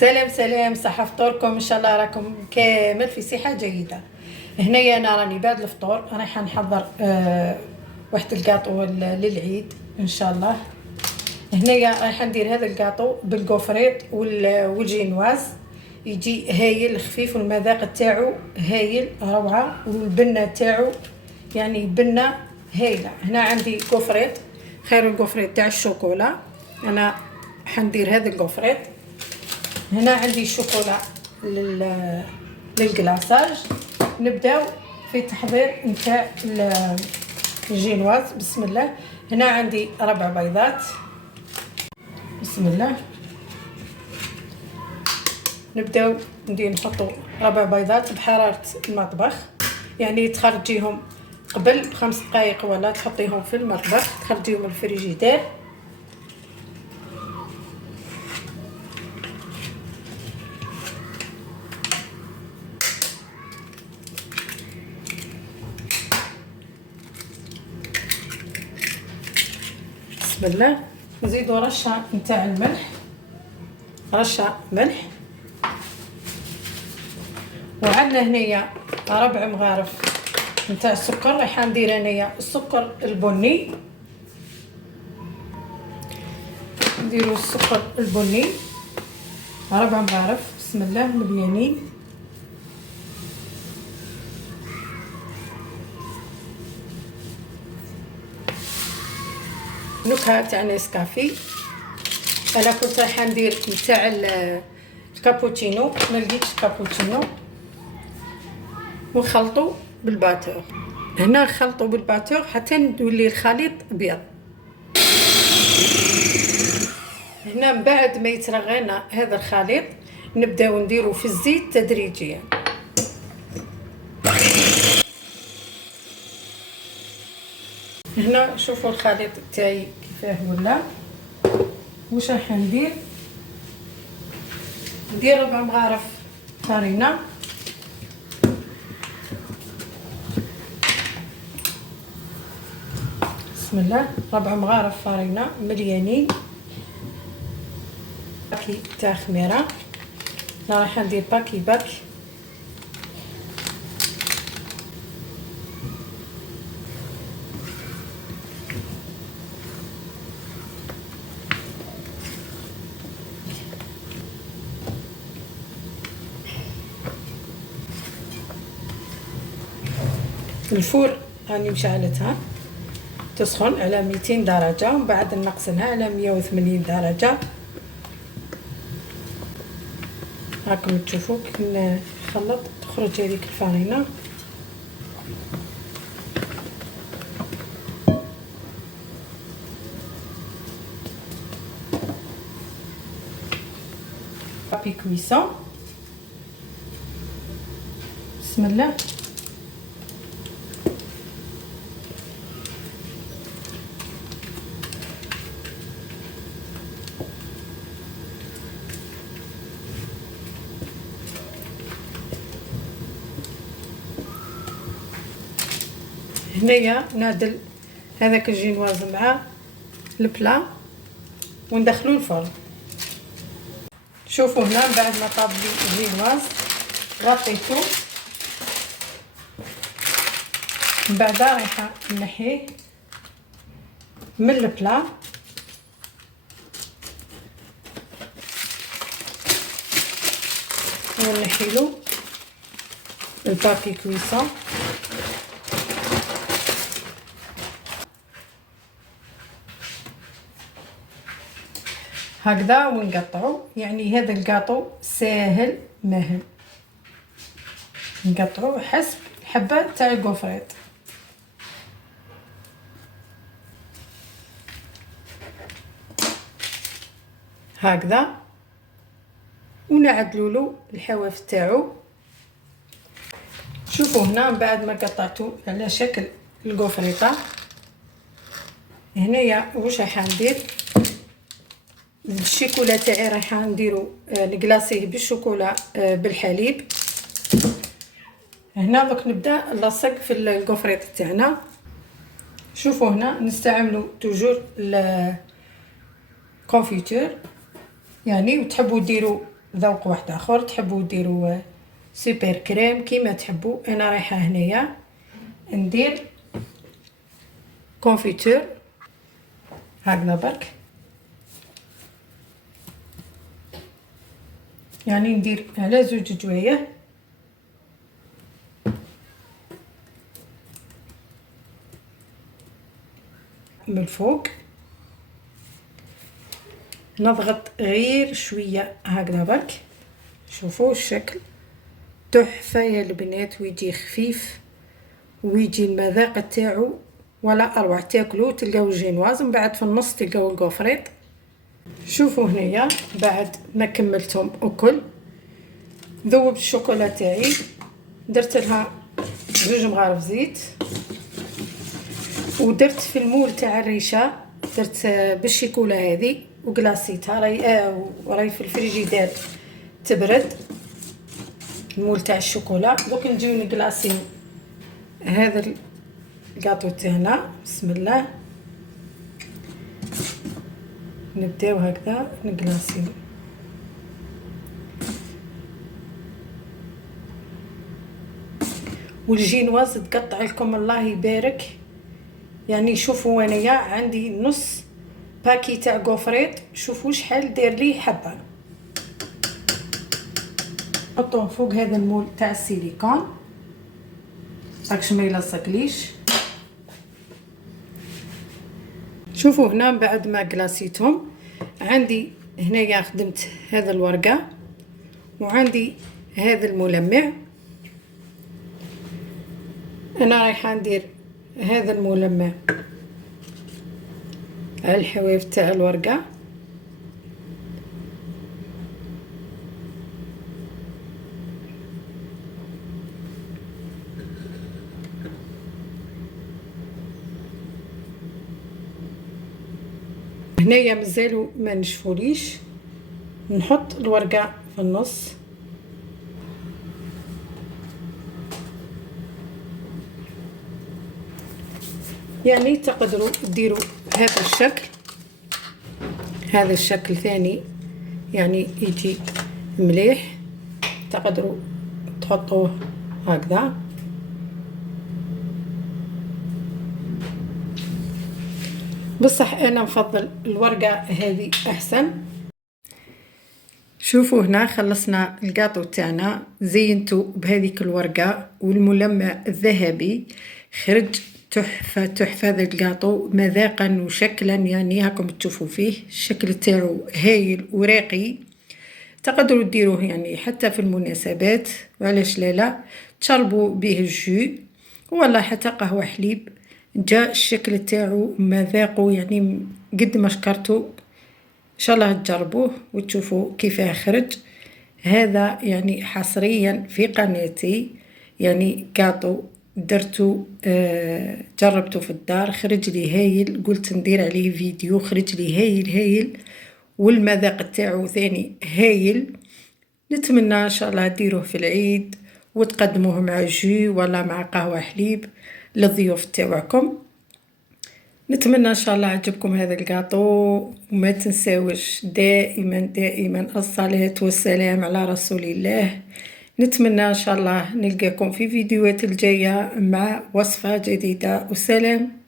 سلام سلام، صحة فطوركم ان شاء الله راكم كامل في صحة جيدة. هنايا انا راني بعد الفطور رايحة نحضر واحد الكاطو للعيد ان شاء الله. هنايا رايحة ندير هذا الكاطو بالكوفريط والجينواز، يجي هايل خفيف والمذاق تاعو هايل روعة، والبنة تاعو يعني بنة هايلة. هنا عندي كوفريط، خير الكوفريط تاع الشوكولا، انا حندير هذا الكوفريط. هنا عندي الشوكولا للكلاصاج. نبداو في تحضير نتاع الجينواز. بسم الله. هنا عندي 4 بيضات. بسم الله. نبداو نحطو 4 بيضات بحرارة المطبخ، يعني تخرجيهم قبل ب5 دقائق ولا تحطيهم في المطبخ، تخرجيهم من الفريجيدير. بسم الله. نزيدو رشه نتاع الملح، رشه ملح. وعندنا هنايا 4 مغارف نتاع السكر. رايحه ندير انايا السكر البني، نديرو السكر البني 4 مغارف. بسم الله مليانين. نكهه تاع نسكافي. انا كنت رايحه ندير نتاع الكابوتشينو، ما لقيتش كابوتشينو، ونخلطو بالباتور. هنا نخلطو بالباتور حتى نولي الخليط ابيض. هنا من بعد ما يترغينا هذا الخليط نبداو نديرو في الزيت تدريجيا. هنا شوفوا الخليط تاعي كيفاه ولا. واش راح ندير 4 مغارف فرينه. بسم الله. 4 مغارف فرينه مليانين. باكي تاع خميره، انا رايحه ندير باكي الفور راني مشعلتها تسخن على 200 درجه، ومن بعد نقصنها على 180 درجه. راكم تشوفوا كي نخلط تخرج هذيك الفرينه. بابي كويسون. بسم الله. هنايا نادل هذاك الجينواز مع البلا وندخلو الفرن. شوفوا هنا بعد ما طاب لي الجينواز غطيته، من بعد رايحه نحيه من البلا ونحيلو البابي كويسون. هكذا ونقطعو، يعني هذا الكاطو ساهل ماهل، نقطعو حسب الحبه تاع الكوفريط. هكذا ونعدلولو الحواف تاعو. شوفوا هنا بعد ما قطعتو على شكل الكوفريطه. هنايا واش راح ندير الشيكولا تاعي، رايحه نديرو نكلاصيه بالشوكولا بالحليب. هنا دوك نبدا نلصق في الكوفريط تاعنا. شوفوا هنا نستعملوا توجور الكونفيتور، يعني وتحبوا ديروا ذوق واحد اخر. تحبوا ديروا سوبر كريم كيما تحبوا. انا رايحه هنايا ندير كونفيتور هكذا برك، يعني ندير على 2 جوايه من الفوق، نضغط غير شويه هكذا برك. شوفوا الشكل تحفه يا البنات، ويجي خفيف ويجي المذاق تاعو ولا اروع. تاكلوا تلقاو الجينواز، من بعد في النص تلقاو الكوفريط. شوفوا هنايا بعد ما كملتهم اكل، ذوبت الشوكولا تاعي، درت لها 2 مغارف زيت، ودرت في المول تاع الريشه درت بالشيكولا هذه وكلاصيتها. راهي في الفريجيدير تبرد المول تاع الشوكولا. دوك نجيو نكلاصيو هذا الكاطو تاعنا. بسم الله، نبداو هكذا نكلاصيو. والجينواز تقطع لكم الله يبارك. يعني شوفوا انايا عندي نص باكي تاع كوفريط، شوفوا شحال داير لي حبه. نحطوه فوق هذا المول تاع السيليكون باش ما يلصقليش. شوفوا هنا بعد ما كلاصيتهم عندي هنايا خدمت هذا الورقه وعندي هذا الملمع. انا رايحه ندير هذا الملمع على الحواف تاع الورقه. هنايا مازالوا ما نشفوليش، نحط الورقه في النص. يعني تقدروا ديروا هذا الشكل، هذا الشكل ثاني يعني يجي مليح، تقدروا تحطوه هكذا. بصح انا نفضل الورقه هذه احسن. شوفوا هنا خلصنا الكاطو تاعنا، زينته بهذيك الورقه والملمع الذهبي، خرج تحفه تحفه. هذا الكاطو مذاقا وشكلا يعني هاكم تشوفوا فيه الشكل تاعو هايل وراقي. تقدروا ديروه يعني حتى في المناسبات، وعلاش لا تشربوا به الجو ولا حتى قهوه حليب. جاء الشكل تاعو مذاقه يعني قد ما شكرتو. ان شاء الله تجربوه وتشوفوا كيفاه خرج. هذا يعني حصريا في قناتي، يعني كاطو درتو جربته في الدار، خرج لي هايل. قلت ندير عليه فيديو، خرج لي هايل هايل، والمذاق تاعو ثاني هايل. نتمنى ان شاء الله ديروه في العيد وتقدموه مع جو ولا مع قهوه حليب للضيوف تاعكم. نتمنى ان شاء الله عجبكم هذا الكاطو، وما تنساوش دائما دائما الصلاة والسلام على رسول الله. نتمنى ان شاء الله نلقاكم في فيديوهات الجايه مع وصفه جديده، والسلام.